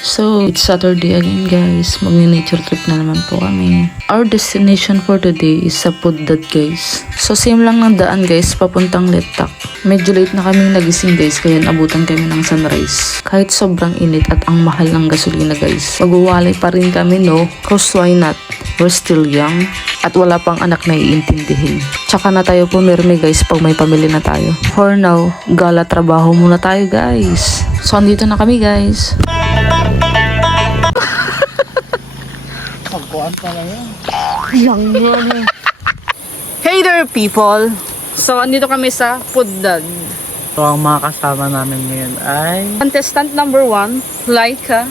So, it's Saturday again guys. Mag-nature trip na naman po kami. Our destination for today is sa Pudad guys. So, same lang ng daan guys, papuntang Letak. Medyo late na kami nagising guys, kaya nabutan kami ng sunrise. Kahit sobrang init at ang mahal ng gasolina guys, magwawalay pa rin kami no? Cause why not? We're still young at wala pang anak na iintindihin. Tsaka na tayo pumirmi guys pag may pamilya na tayo. For now, gala trabaho muna tayo guys. So, andito na kami guys. Pagkuhan pa lang yan. Hey there people! So, andito kami sa Pudad. So, ang mga kasama namin ngayon ay... Contestant number 1, Laika.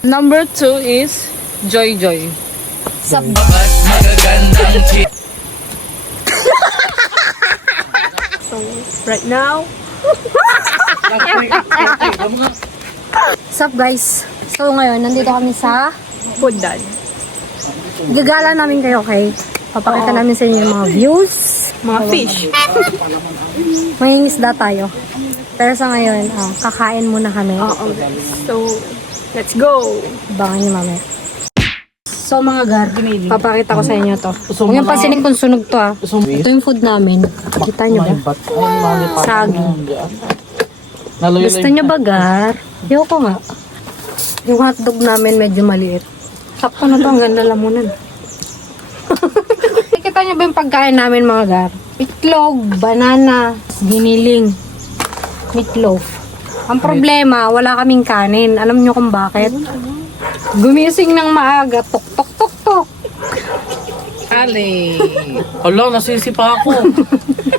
Number 2 is Joy Joy. So, right now, sup guys? So ngayon, nandito kami sa Pudad. Gagala namin kayo, okay? Papakita namin sa inyo yung mga views, mga fish. Mangingisda tayo. Pero sa ngayon, kakain muna kami. So, let's go! Abangan nyo mamaya. So mga gar, papakita ko sa inyo to. Huwag yung pansinig kung sunog to Ito yung food namin. Kita nyo ba? Saging. Gusto nyo ba gar? Ayoko nga. Yung hotdog namin medyo maliit. Sakto na to, ang ganda lamunan. Kita nyo ba yung pagkain namin mga gar? Itlog, banana, giniling, meatloaf. Ang problema, wala kaming kanin. Alam nyo kung bakit? Gumising ng maaga, tok tok tok tok. Ali! Hala, nasisi pa ako.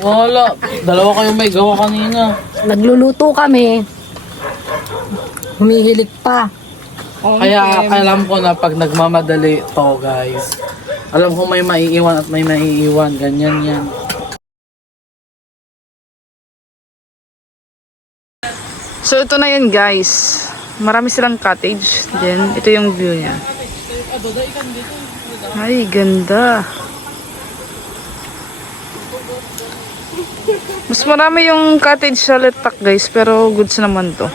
Wala. Dalawa kayong may gawa kanina. Nagluluto kami. Humihilig pa. Kaya alam ko na pag nagmamadali to guys. Alam ko may maiiwan at may maiiwan. Ganyan yan. So, ito na yun guys. Marami silang cottage. Then, ito yung view niya. Ay, ganda. Mas marami yung cottage sa Letak guys. Pero goods naman to.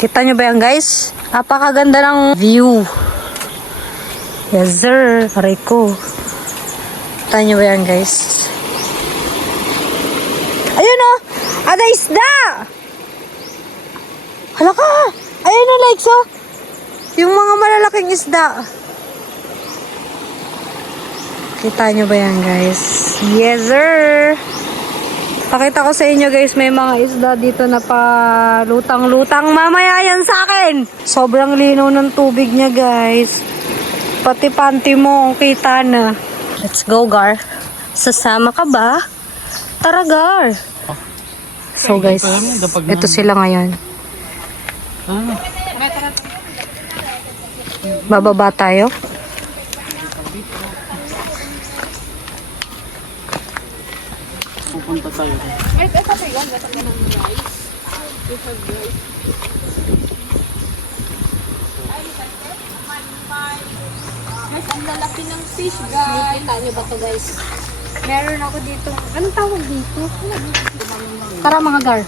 Kita nyo ba yan guys? Napakaganda ng view. Yes sir. Aray ko. Kita nyo ba yan guys? Ayun o! Ada isda! Hala ka! Ayun o like so. Yung mga malalaking isda. Kita nyo ba yan guys? Yes sir! Pakita ko sa inyo guys, may mga isda dito na pa lutang-lutang. Mamaya yan sa akin. Sobrang linaw ng tubig niya guys. Pati panty mo, kita na. Let's go Gar. Sasama ka ba? Tara Gar. So guys, ito sila ngayon. Bababa tayo. Pupunta tayo. Guys, ang lalaki ng fish, guys. Nakita nyo ba to, guys? Meron ako dito. Anong tawag dito? Tara, mga gar.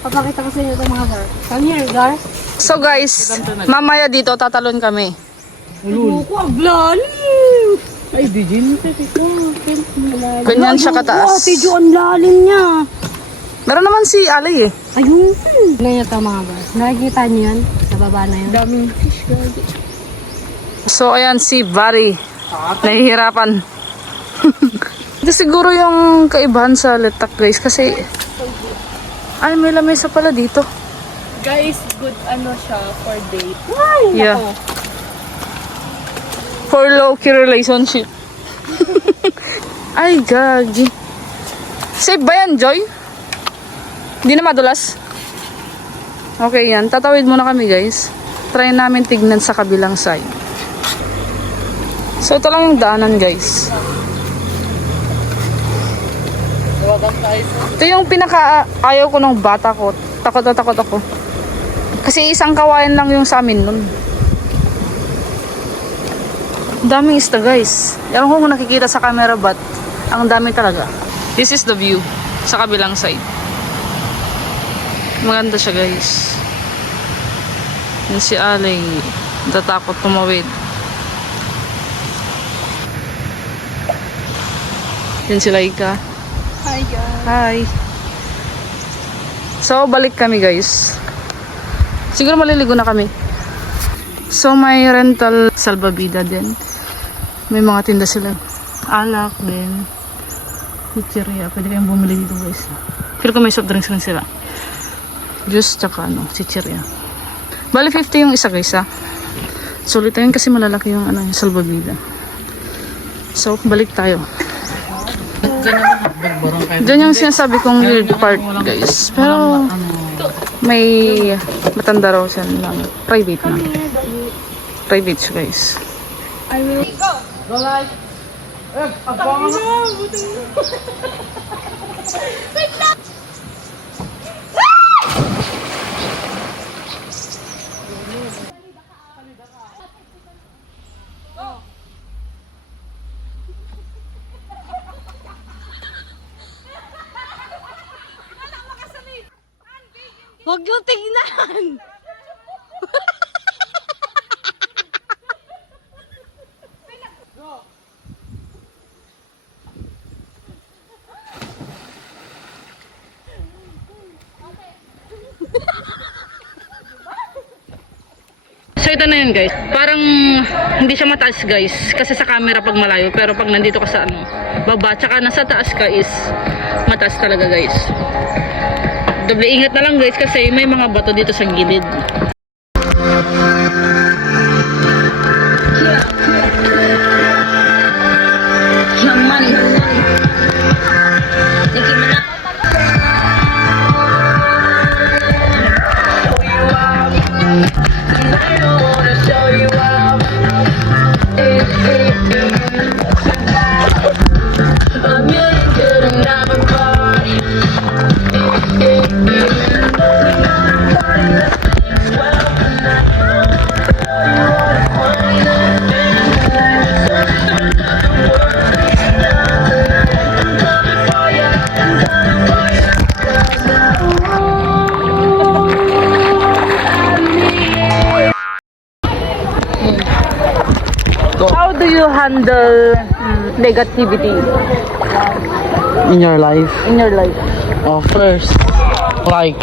Papakita ko sa inyo itong mga gar. Come here, gar. So guys, mamaya dito tatalon kami. Ako, ang lalim! Ay, di dyan. Ganyan siya kataas. Video, ang lalim niya. Meron naman si Ali eh. Ayun. Tignan nyo ito, mga gar. Nakikita nyo yan? Sa baba na yun. Daming fish guys. So ayan si Barry. Nahihirapan. Ito siguro yung kaibahan sa Letak guys kasi ay may lamesa pala dito. Guys, good ano siya for date. Yeah. For low-key relationship. Ay gagi. Safe ba yan Joy? Hindi na madulas? Okay yan. Tatawid muna kami guys. Try namin tignan sa kabilang side. So ito lang yung daanan guys. Ito yung pinaka ayaw ko ng bata ko. Takot na takot ako. Kasi isang kawayan lang yung sa amin nun. Daming isda guys. Ewan ko kung nakikita sa camera but ang dami talaga. This is the view sa kabilang side. Maganda siya guys. Yan si Alay. Natatakot tumawid. Yan si Laika. Hi guys. Hi. So, balik kami guys. Siguro maliligo na kami. So, may rental salbabida din. May mga tinda sila. Alak din. Chicheria. Pwede kayong bumili dito guys. Feel ko may soft drinks rin sila. Juice tsaka chicheria. Bali 50 yung isa guys ha. Sulit yun kasi malalaki yung yung salbabida. So, balik tayo. Diyan yung sinasabi kong weird part guys. Pero may matanda raw siya lang. Private na. Private siya guys. Huwag yung tignan! So ito na yun guys. Parang hindi siya mataas guys. Kasi sa camera pag malayo. Pero pag nandito ka sa baba. Tsaka nasa taas ka is mataas talaga guys. Doble ingat na lang guys kasi may mga bato dito sa gilid. Naman. How do you handle negativity In your life? in your life? Oh, first, like,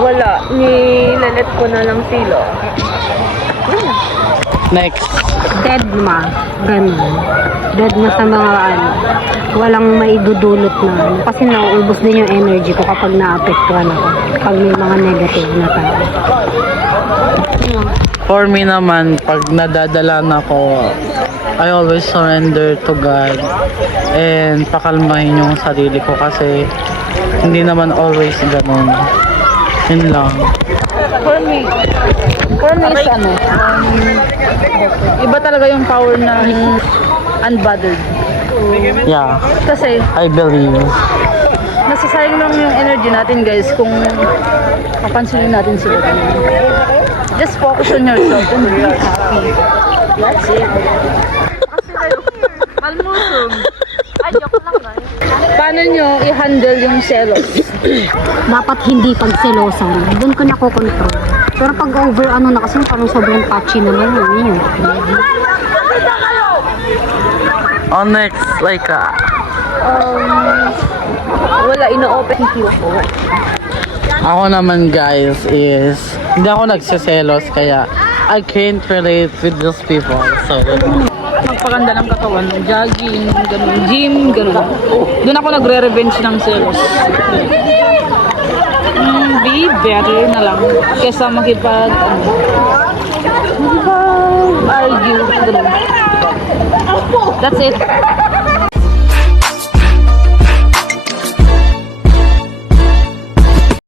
Wala. Nilalet ko na lang sila. next, Dead ma. Ganun. Dead na sa mga walang maidudulot na kasi nauubos din yung energy ko kapag naapektuhan ako. Pag may mga negative na tao. for me naman, pag nadadala na ako, I always surrender to God and pakalmahin yung sarili ko kasi hindi naman always ganun. Yun lang. For me is iba talaga yung power na unbothered. Yeah, Kasi I believe. nasasayang lang yung energy natin guys kung papansinin natin sila. Just focus on yourself and be happy. That's it. Malmusong. Ayoko lang guys. Paano nyo i-handle yung selos? Dapat hindi pagselosan. Doon ko nakokontrol. Pero pag over na kasi parang sobrang touchy naman yun. On next, like, Wala, ino-open ko. ako naman guys is, hindi ako nagsiselos kaya I can't relate with those people. So, Magpaganda ng katawan, jogging, ganun, gym, ganun. Doon ako nagre-revenge ng selos. Be better na lang kesa makipag-argue, ganun. That's it.